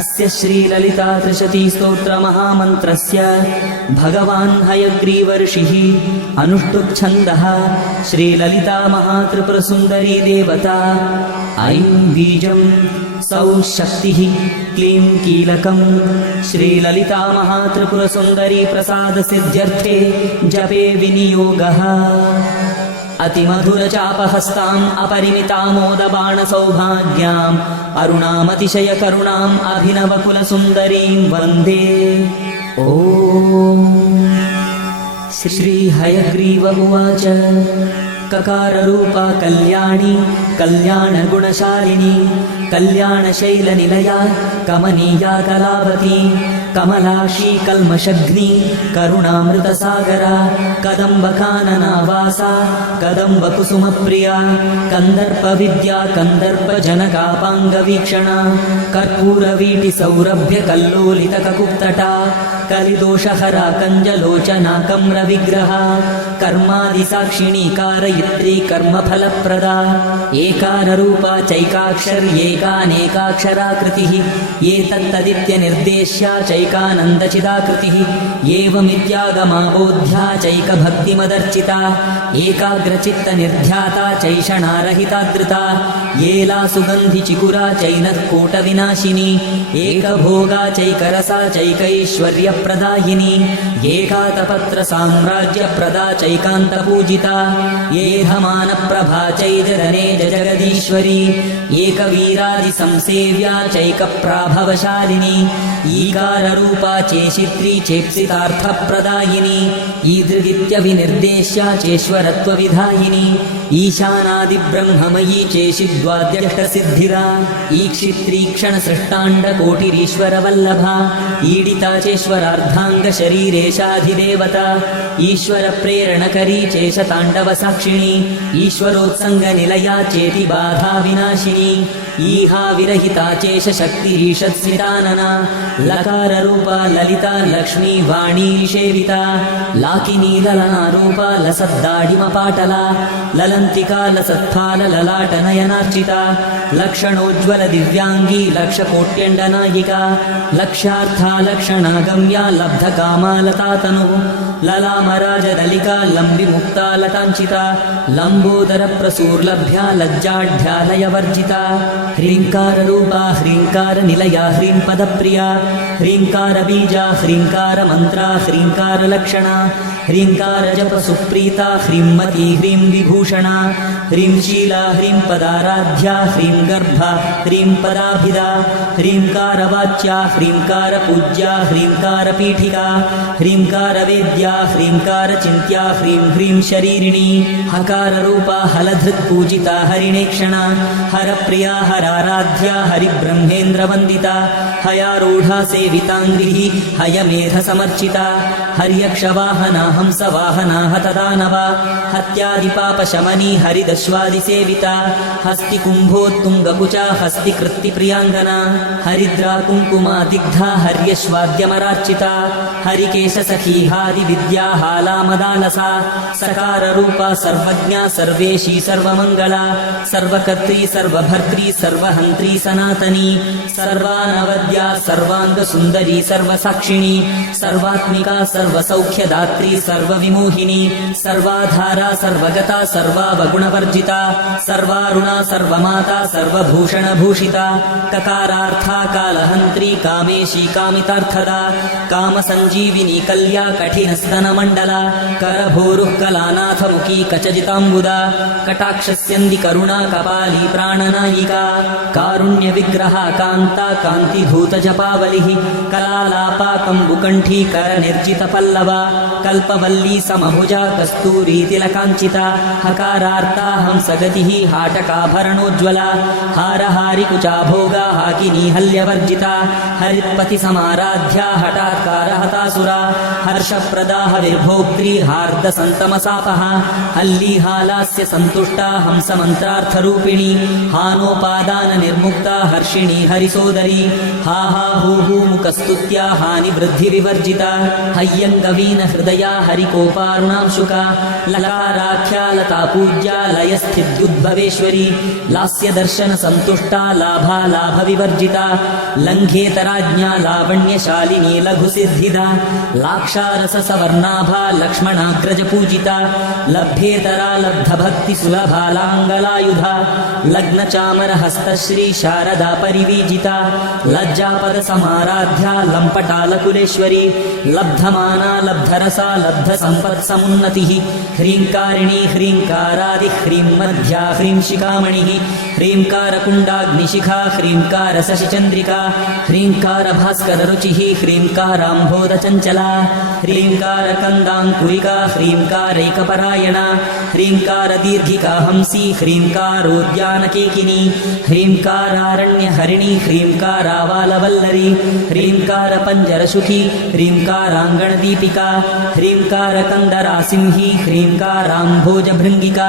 अस्य श्रीललिता त्रिशती स्तोत्रमहामन्त्रस्य भगवान् हयग्रीवर्षिः अनुष्टुप्छन्दः श्रीललिता महात्रिपुरसुन्दरी देवता। ऐं बीजं सौः शक्तिः क्लीं कीलकं श्रीललिता महात्रिपुरसुन्दरी प्रसादसिद्ध्यर्थे जपे विनियोगः। अतिमधुरचापहस्ताम् अपरिमितामोदबाणसौभाग्याम् अरुणामतिशयकरुणाम् अभिनवकुलसुन्दरीं वन्दे। ॐ श्रीहयग्रीव उवाच ककाररूपा कल्याणी कल्याणगुणशालिनी कल्याणशैलनिलया कमनीया कलावती कमलाक्षी कल्मषघ्नी करुणामृतसागरा कदम्बकाननावासा कदम्बकुसुमप्रिया कन्दर्पविद्या कन्दर्पजनकापाङ्गवीक्षणा कर्पूरवीटिसौरभ्यकल्लोलितककुप्तटा कलिदोषहरा कञ्जलोचना कम्रविग्रहा कर्मादिसाक्षिणी कारयित्री कर्मफलप्रदा एकाररूपा चैकाक्षर्येकानेकाक्षराकृतिः एतत्तदित्यनिर्देश्या चैकानन्दचिदाकृतिः एवमित्यागमाबोध्या चैकभक्तिमदर्चिता एकाग्रचित्तनिर्ध्याता चैषणारहितादृता येला सुगन्धिचिकुरा चैनत्कूटविनाशिनी एकभोगा चैकरसा चैकैश्वर्यप्रदायिनी एकातपत्रसाम्राज्यप्रदा चैकान्तपूजिता एधमानप्रभा चैजधने जगदीश्वरी एकवीरादिसंसेव्या चैकप्राभवशालिनी ईकाररूपा चेशित्री चेप्सितार्थप्रदायिनी ईदृगित्यविनिर्देश्या चेश्वरत्वविधायिनी ईशानादिब्रह्ममयी चेशिद्वाद्यष्टसिद्धिरा ईक्षित्रीक्षणसृष्टाण्डकोटिरीश्वरवल्लभा ईडिता चेश्वरार्धाङ्गशरीरेशाधिदेवता ईश्वरप्रेरणकरी चेशताण्डवसाक्षिणी ईश्वरोत्सङ्गनिलया चेतिबाधा विनाशिनी ईहा विरहिता चेशशक्तिरीषत्सितानना लकाररूपा ललिता लक्ष्मी वाणीसेविता लाकिनी ललनारूपा लसद्दाडिमपाटला ललन्तिका लसत्फाल ललाटनयनार्चिता लक्षणोज्ज्वल दिव्यांगी लक्षकोट्यण्डनायिका लक्ष्यार्था लक्षणागम्या लब्धकामा लतातनुः ललामराजदलिका लम्बिमुक्ता लताञ्चिता लम्बोदरप्रसूर्लभ्या लज्जाढ्यालयवर्जिता ह्रीङ्काररूपा ह्रीङ्कारनिलया ह्रीङ्पदप्रिया ह्रीङ्कारबीजा ह्रीङ्कारमन्त्रा ह्रीङ्कारलक्षणा ह्रीङ्कारजपसुप्रीता ह्रींमती ह्रीं विभूषणा ह्रींशीला ह्रींपदाराध्या ह्रींगर्भा ह्रींपदाभिदा ह्रींकारवाच्या ह्रींकारपूज्या ह्रींकारपीठिका ह्रींकारवेद्या ह्रींकारचिन्त्या ह्रीं ह्रीं शरीरिणी हकाररूपा हलधृत्पूजिता हरिणेक्षणा हरप्रिया हराराध्या हरिब्रह्मेन्द्रवन्दिता हयारूढा सेविताङ्ग्रिः हयमेधसमर्चिता हर्यक्षवाहना हंसवाहना हतदानवा हत्यादिपापशमनी हरिदश्वादिसेविता हस्तिकुम्भोत्तुङ्गकुचा हस्तिकृत्तिप्रियाङ्गना हरिद्रा कुङ्कुमा दिग्धा हर्यश्वाद्यमरार्चिता हरिकेशसखीहादिविद्या हालामदालसा सकाररूपा सर्वज्ञा सर्वेशी सर्वमङ्गला सर्वकर्त्री सर्वभर्त्री सर्वहन्त्री सनातनी सर्वानवद्या सर्वाङ्गसुन्दरी सर्वसाक्षिणी सर्वात्मिका सर्वसौख्यदात्री सर्वविमोहिनी सर्वाधारा सर्वगता सर्वावगुणवर्जिता सर्वारुणा सर्वमाता सर्वभूषणभूषिता ककारार्था कालहन्त्री कामेशी कामितार्थदा कामसञ्जीविनी कल्या कठिनस्तनमण्डला करभोरुः कलानाथमुखी कचजिताम्बुदा कटाक्षस्यन्दी करुणा कपाली प्राणनायिका कारुण्यविग्रहा कान्ता कान्तिधूतजपावलिः कलालापा कम्बुकण्ठी करनिर्जितपल्लवा कल्पवल्ली समभुजा कस्तूरी तिलकाञ्चिता हकारार्ता हंसगतिः हाटकाभरणोज्ज्वला हारहारिकुचा भोगा हाकिनी हल्यवर्जिता हरित्पतिसमाराध्या हठात्कारहतासुरा हर्षप्रदा हविर्भोक्त्री हार्दसन्तमसापः हल्लीहालास्य सन्तुष्टा हंसमन्त्रार्थरूपिणी हानोपादाननिर्मुक्ता हर्षिणी हरिसोदरी हा हा हू हू मुखस्तुत्या हानिवृद्धिविवर्जिता हय्यङ्गवीन हृदया हरिकोपारुणांशुका लकाराख्या लता पूज्या लयस्थित्युद्भवेश्वरी लास्यदर्शनसन्तुष्टा लाभालाभविवर्जिता लङ्घेतराज्ञा लावण्यशालिनी लघुसिद्धिदा लाक्षारससवर्णाभा लक्ष्मणाग्रजपूजिता लभ्येतरा लब्धभक्तिसुलभा लाङ्गलायुधा लग्नचामरहस्तश्री शारदा परिवीजिता लज्जापदसमाराध्या लम्पटालकुलेश्वरी लब्धमाना लब्धरसा लब्धसम्पत्समुन्नतिः ह्रीङ्कारिणी ह्रीङ्कारादि ह्रीं मध्या ह्रीं शिखामणिः ह्रीङ्कारकुण्डाग्निशिखा ह्रीङ्कारशशिचन्द्रिका ह्रीङ्कारभास्कररुचिः ह्रीङ्काराम्भोदचञ्चला ह्रीङ्कारकन्दाङ्कुरिका ह्रीङ्कारैकपरायणा ह्रीङ्कारदीर्घिका हंसी ह्रीङ्कारोद्यानकेकिनी ह्रीङ्कारारण्यहरिणी ह्रीङ्कारावालवल्लरी ह्रीङ्कारपञ्जरसुखी ह्रीङ्काराङ्गणदीपिका ह्रीङ्कारकन्दरासिंही ह्रीङ्काराम्भोजभृङ्गिका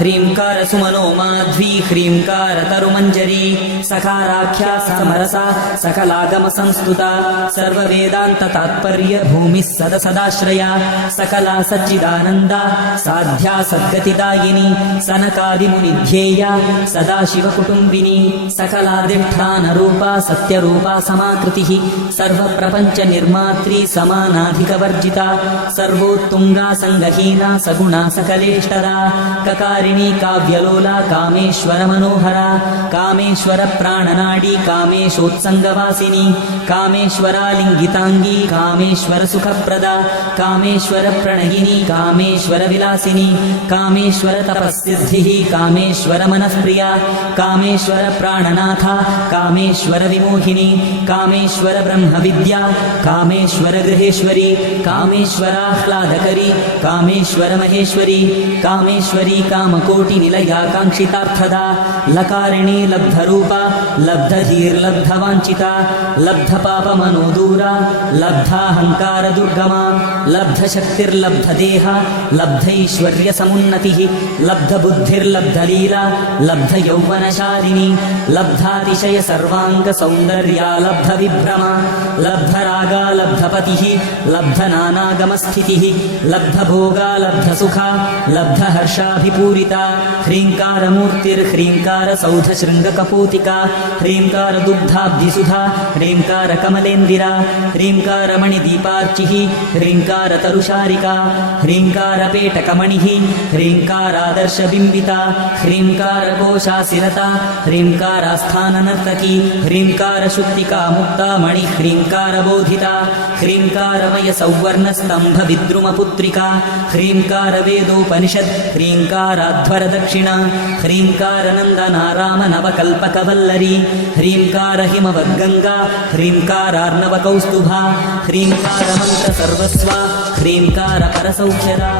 ह्रीङ्कारसुमनोमाध्वी ह्रीङ्कारतरुमञ्जरी सखाराख्या समरसा सकलागमसंस्तुता सर्ववेदान्ततात्पर्य भूमिः सदसदाश्रया सकला सच्चिदानन्दा साध्या सद्गतिदायिनी सनकादिमुनिध्येया सदाशिवकुटुम्बिनी सकलाधिष्ठानरूपा सत्यरूपा समाकृतिः सर्वप्रपञ्चनिर्मात्री समानाधिकवर्जिता सर्वोत्तुङ्गा सङ्गहीना सगुणा सकलेष्टरा ककारिणी काव्यलोला कामेश्वरमनोहरा कामेश्वरप्राणनाडी कामेशोत्सङ्गवासिनी कामेश्वरालिङ्गिताङ्गी कामेश्वरसुखप्रदा कामेश्वरप्रणयिनी कामेश्वरविलासिनी कामेश्वरतपःसिद्धिः कामेश्वरमनःप्रिया कामेश्वरप्राणनाथा कामेश्वरविमोहिनी कामेश्वरब्रह्मविद्या कामेश्वरगृहेश्वरी कामेश्वराह्लादकरी कामेश्वरमहेश्वरी कामेश्वरी कामकोटिनिलया काङ्क्षितार्थदा लकारिणी लब्धरूपा लब्धधीर्लब्धवाञ्छिता लब्धपापमनोदूरा लब्धाहङ्कारदुर्गमा लब्धशक्तिर्लब्धदेहा लब्धैश्वर्यसमुन्नतिः लब्धबुद्धिर्लब्धलीला लब्धयौवनशालिनी लब्धातिशयसर्वाङ्गसौन्दर्या लब्धविभ्रमा लब्धरागा लब्धपतिः लब्धनानागमस्थितिः लब्धभोगा लब्धसुखा लब्धहर्षाभिपूरिता ह्रीङ्कारमूर्तिर्ह्रीङ्कारसौधशृङ्गकपोतिका ह्रीङ्कारदुग्धाब्धिसुधा ह्रीङ्कारकमलेन्दिरा ह्रीङ्कारमणिदीपार्चिः ह्रीङ्कारतरुशारिका ह्रीङ्कारपेटकमणिः ह्रीङ्कारादर्शबिम्बिता ह्रीङ्कारकोशासिरता ह्रीङ्कारास्थाननर्तकी ह्रीङ्कारशुक्तिका मुक्ता मणिः ह्रीङ्कारबोधिता ह्रीङ्कारमयसौवर्णस्तम्भविद्रुमपुत्रिका ह्रीङ्कारवेदोपनिषत् ह्रीङ्काराध्वरदक्षिणा ह्रीङ्कारनन्दनारामनवकल्पकवल्लरी ह्रीङ्कारहिमवद्गङ्गा ह्रीङ्कारार्णवकौस्तुभा ह्रीङ्कारमन्त्रसर्वस्वा ह्रीङ्कारपरसौख्यदा